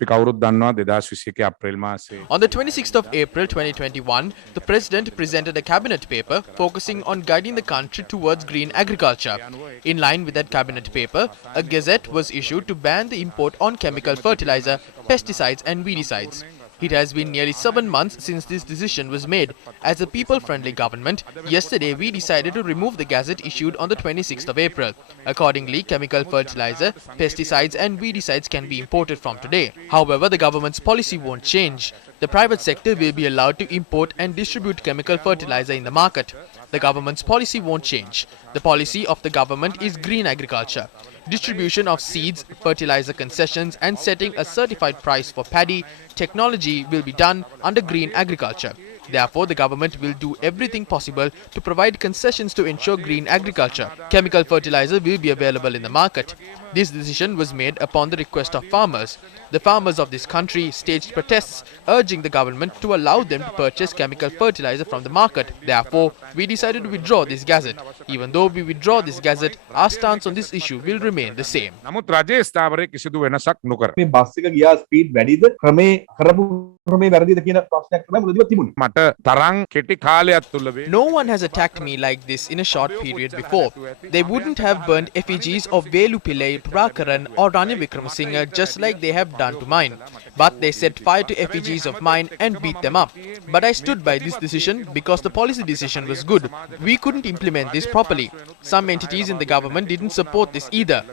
On the 26th of April 2021, the President presented a cabinet paper focusing on guiding the country towards green agriculture. In line with that cabinet paper, a gazette was issued to ban the import on chemical fertilizer, pesticides and weedicides. It has been nearly 7 months since this decision was made. As a people-friendly government, yesterday we decided to remove the gazette issued on the 26th of April. Accordingly, chemical fertilizer, pesticides and weedicides can be imported from today. However, the government's policy won't change. The private sector will be allowed to import and distribute chemical fertilizer in the market. The government's policy won't change. The policy of the government is green agriculture. Distribution of seeds, fertilizer concessions and setting a certified price for paddy technology will be done under green agriculture. Therefore, the government will do everything possible to provide concessions to ensure green agriculture. Chemical fertilizer will be available in the market. This decision was made upon the request of farmers. The farmers of this country staged protests urging the government to allow them to purchase chemical fertilizer from the market. Therefore, we decided to withdraw this gazette. Even though we withdraw this gazette, our stance on this issue will remain the same. No one has attacked me like this in a short period before. They wouldn't have burned effigies of Velu Pillai, Prakaran or Rani Vikramasinghe just like they have done to mine. But they set fire to effigies of mine and beat them up. But I stood by this decision because the policy decision was good. We couldn't implement this properly. Some entities in the government didn't support this either.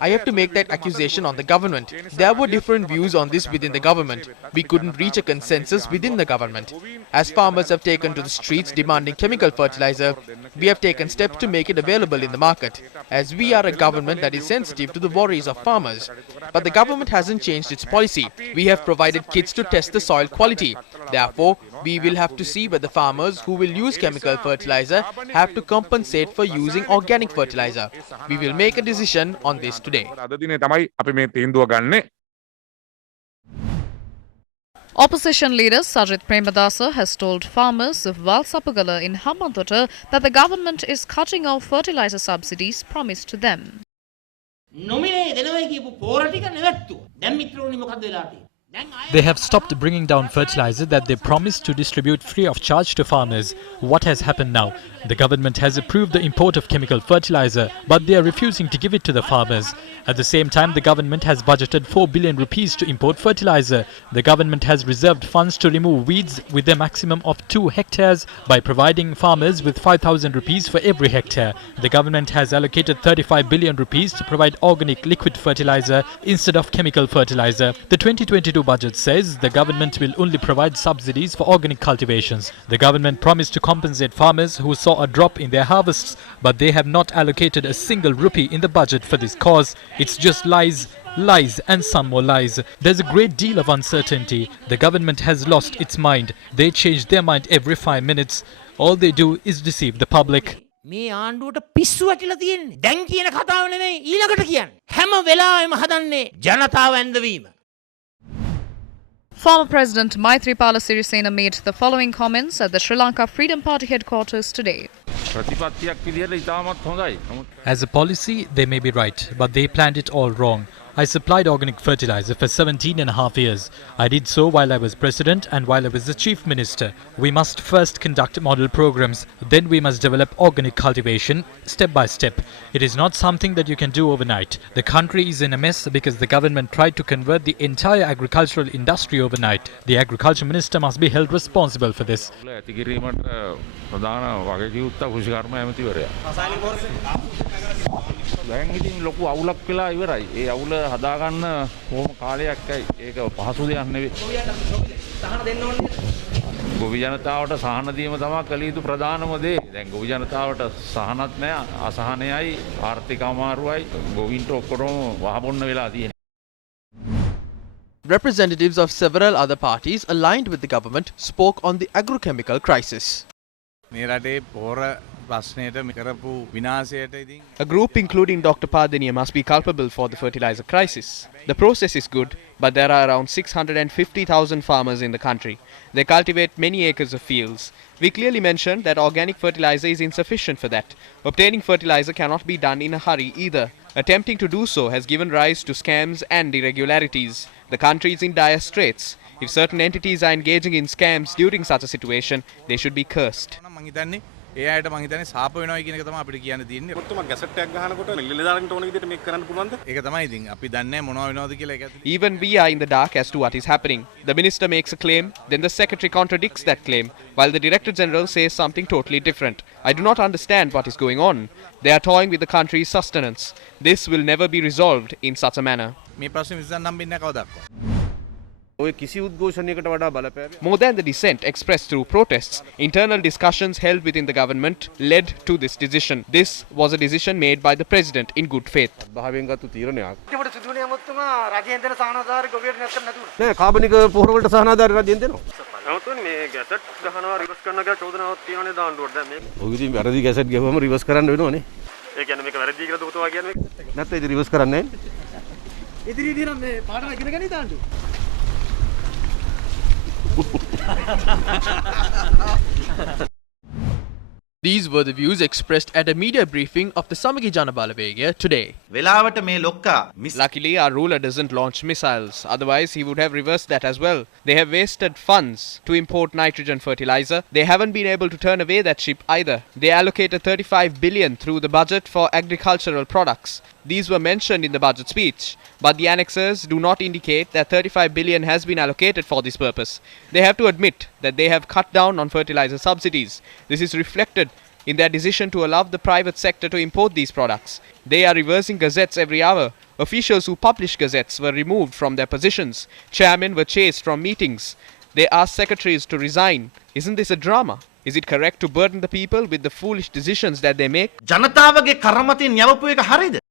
I have to make that accusation on the government. There were different views on this within the government. We couldn't reach a consensus within the government. As farmers have taken to the streets demanding chemical fertilizer, we have taken steps to make it available in the market, as we are a government that is sensitive to the worries of farmers. But the government hasn't changed its policy. We have provided kits to test the soil quality. Therefore, we will have to see whether farmers who will use chemical fertilizer have to compensate for using organic fertilizer. We will make a decision on this today. Opposition leader Sajith Premadasa has told farmers of Valsapagala in Hambantota that the government is cutting off fertilizer subsidies promised to them. They have stopped bringing down fertilizer that they promised to distribute free of charge to farmers. What has happened now? The government has approved the import of chemical fertilizer, but they are refusing to give it to the farmers. At the same time, the government has budgeted 4 billion rupees to import fertilizer. The government has reserved funds to remove weeds with a maximum of 2 hectares by providing farmers with 5,000 rupees for every hectare. The government has allocated 35 billion rupees to provide organic liquid fertilizer instead of chemical fertilizer. The 2022 budget says the government will only provide subsidies for organic cultivations. The government promised to compensate farmers who saw a drop in their harvests, but they have not allocated a single rupee in the budget for this cause. It's just lies, lies and some more lies. There's a great deal of uncertainty. The government has lost its mind. They change their mind every 5 minutes. All they do is deceive the public. මේ ආණ්ඩුවට පිස්සු වැටිලා තියෙන්නේ. දැන් කියන කතාව නෙමෙයි ඊළඟට කියන්නේ. හැම වෙලාවෙම හදන්නේ ජනතාව ඇඳවීම. Former President Maithripala Sirisena made the following comments at the Sri Lanka Freedom Party headquarters today. As a policy, they may be right, but they planned it all wrong. I supplied organic fertilizer for 17.5 years. I did so while I was president and while I was the chief minister. We must first conduct model programs, then we must develop organic cultivation step by step. It is not something that you can do overnight. The country is in a mess because the government tried to convert the entire agricultural industry overnight. The agriculture minister must be held responsible for this. දැන් ඉතින් ලොකු අවුලක් වෙලා ඉවරයි. ඒ අවුල හදාගන්න කොහොම කාලයක් ඇයි. ඒක පහසු දෙයක් නෙවෙයි. ගොවි ජනතාවට සහන දීම තමයි කළ යුතු ප්‍රධානම දේ. දැන් ගොවි ජනතාවට සහනත් නැහැ, අසහනයයි, ආර්ථික අමාරුවයි, ගොවින්ට ඔක්කොම වහබොන්න වෙලා තියෙනවා. Representatives of several other parties aligned with the government spoke on the agrochemical crisis. A group including Dr. Padania must be culpable for the fertilizer crisis. The process is good, but there are around 650,000 farmers in the country. They cultivate many acres of fields. We clearly mentioned that organic fertilizer is insufficient for that. Obtaining fertilizer cannot be done in a hurry either. Attempting to do so has given rise to scams and irregularities. The country is in dire straits. If certain entities are engaging in scams during such a situation, they should be cursed. ඒ අයට මං හිතන්නේ සාප වෙනවා කියන එක තමයි අපිට කියන්න තියෙන්නේ. ඔක්කොම ගැසට් එකක් ගහනකොට නිලධාරීන්ට ඕන විදිහට මේක කරන්න පුළුවන්ද? ඒක තමයි ඉතින් අපි දන්නේ මොනවා වෙනවද කියලා ඒක ඇතුලේ. Even we are in the dark as to what is happening. The minister makes a claim, then the secretary contradicts that claim, while the director general says something totally different. I do not understand what is going on. They are toying with the country's sustenance. This will never be resolved in such a manner. මේ ප්‍රශ්නේ විසඳන්න හම්බෙන්නේ නැහැ කවදාවත්. More than the dissent expressed through protests, internal discussions held within the government led to this decision. This was a decision made by the president in good faith. These were the views expressed at a media briefing of the Samagi Janabalawegaya today. Luckily, our ruler doesn't launch missiles. Otherwise, he would have reversed that as well. They have wasted funds to import nitrogen fertilizer. They haven't been able to turn away that ship either. They allocated 35 billion through the budget for agricultural products. These were mentioned in the budget speech, but the annexes do not indicate that 35 billion has been allocated for this purpose. They have to admit that they have cut down on fertilizer subsidies. This is reflected in their decision to allow the private sector to import these products. They are reversing gazettes every hour. Officials who publish gazettes were removed from their positions. Chairmen were chased from meetings. They asked secretaries to resign. Isn't this a drama? Is it correct to burden the people with the foolish decisions that they make? ජනතාවගේ කරමතින් යවපු එක හරිද?